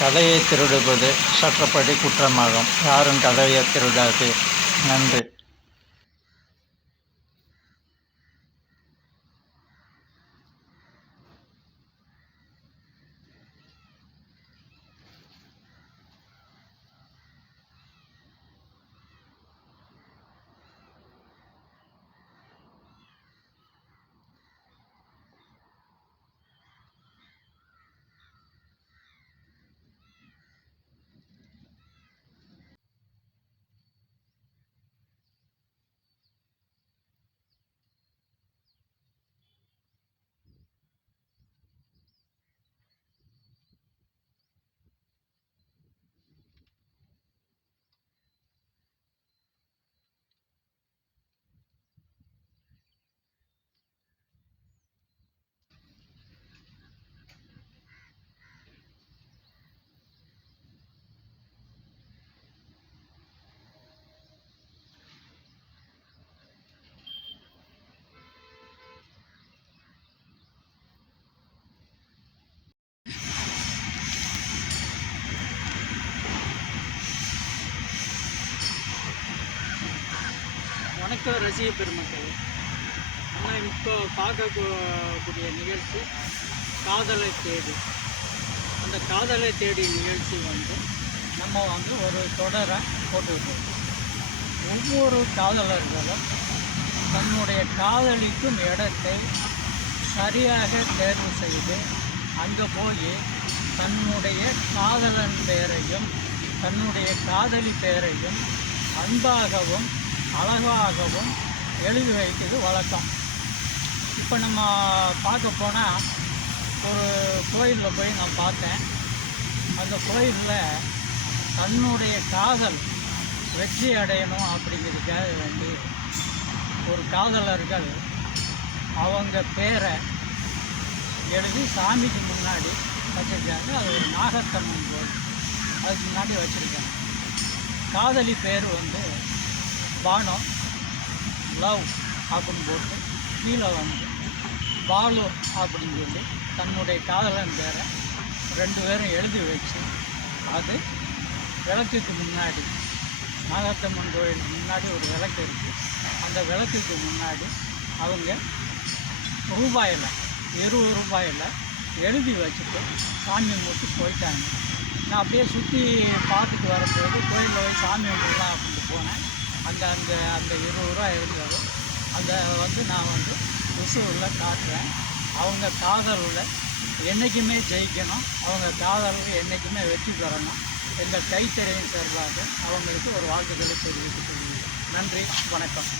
கதையை திருடுவது சட்டப்படி குற்றமாகும். யாரும் கதையை திருடாது. நன்றி. வணக்கம் ரசிக பெருமக்கள். நம்ம இப்போ பார்க்கக்கூடிய நிகழ்ச்சி காதலை தேடி. அந்த காதலை தேடி நிகழ்ச்சி நம்ம ஒரு தொடரை போட்டுக்கிட்டோம். ஒவ்வொரு காதலர்களும் தன்னுடைய காதலிக்கும் இடத்தை சரியாக தேர்வு செய்து அங்கே போய் தன்னுடைய காதலன் பெயரையும் தன்னுடைய காதலி பெயரையும் அன்பாகவும் அழகாகவும் எழுதி வைக்கிறது வழக்கம். இப்போ நம்ம பார்க்க போனால் ஒரு கோயிலில் போய் நான் பார்த்தேன். அந்த கோயிலில் தன்னுடைய காதல் வெற்றி அடையணும் அப்படிங்கிறதுக்காக வேண்டி ஒரு காதலர்கள் அவங்க பேரை எழுதி சாமிக்கு முன்னாடி வச்சுருக்காங்க. அது ஒரு நாகத்தம்மன் கோயில், அதுக்கு முன்னாடி வச்சுருக்காங்க. காதலி பேர் பானு லவ் அப்படின்னு போட்டு கீழே பாலு அப்படின்னு சொல்லி தன்னுடைய காதலன் பேரை 2 பேரும் எழுதி வச்சு அது விளக்குக்கு முன்னாடி, நாகத்தம்மன் கோயிலுக்கு முன்னாடி ஒரு விளக்கு இருக்குது. அந்த விளக்குக்கு முன்னாடி அவங்க ரூபாயில் 20 ரூபாயில் எழுதி வச்சுட்டு சாமி கும்பிட்டு போயிட்டாங்க. நான் அப்படியே சுற்றி பார்த்துட்டு வரும்போது கோயிலில் போய் சாமி கும்பிடலாம் அப்படின்ட்டு போனேன். அந்த அந்த அந்த 20 ரூபா இருந்தது. அதை நான் விசுவில் காட்டுறேன். அவங்க காதலில் என்றைக்குமே ஜெயிக்கணும், அவங்க காதலில் என்றைக்குமே வெற்றி பெறணும். எங்கள் கைத்தறியின் சார்பாக அவங்களுக்கு ஒரு வாழ்த்துக்களை தெரிவித்துக் கொள்கிறேன். நன்றி, வணக்கம்.